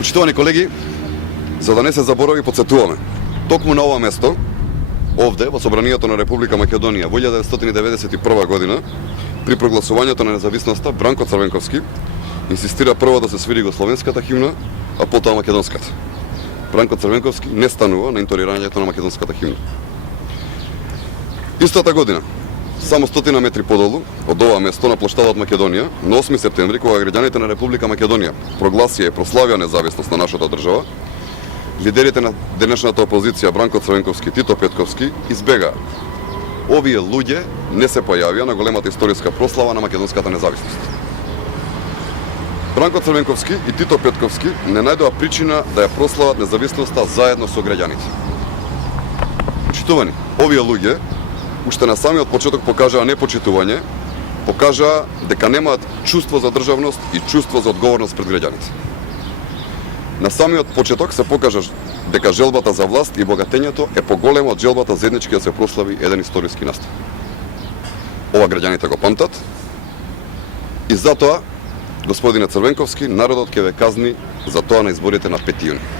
Почитувани колеги, за да не се заборави, подсетуваме. Токму на ова место, овде, во Собранието на Република Македонија во 1991 година, при прогласувањето на независноста, Бранко Црвенковски инсистира прво да се свири југословенската химна, а потоа македонската. Бранко Црвенковски не станува на интонирањето на македонската химна. Истата година, само 100 метри подолу од ова место на плоштадот Македонија, на 8 септември, кога граѓаните на Република Македонија прогласија и прославија независност на нашата држава, лидерите на денешната опозиција Бранко Црвенковски и Тито Петковски избегаа. Овие луѓе не се појавија на големата историска прослава на македонската независност. Бранко Црвенковски и Тито Петковски не најдоа причина да ја прослават независноста заедно со граѓаните. Почитувани, овие луѓе уште на самиот почеток покажаа непочитување, покажаа дека немаат чувство за државност и чувство за одговорност пред граѓаните. На самиот почеток се покажа дека желбата за власт и богатењето е поголема од желбата заеднички да се прослави еден историски настан. Ова граѓаните го памтат и затоа, господине Црвенковски, народот ќе ве казни за тоа на изборите на 5 јуни.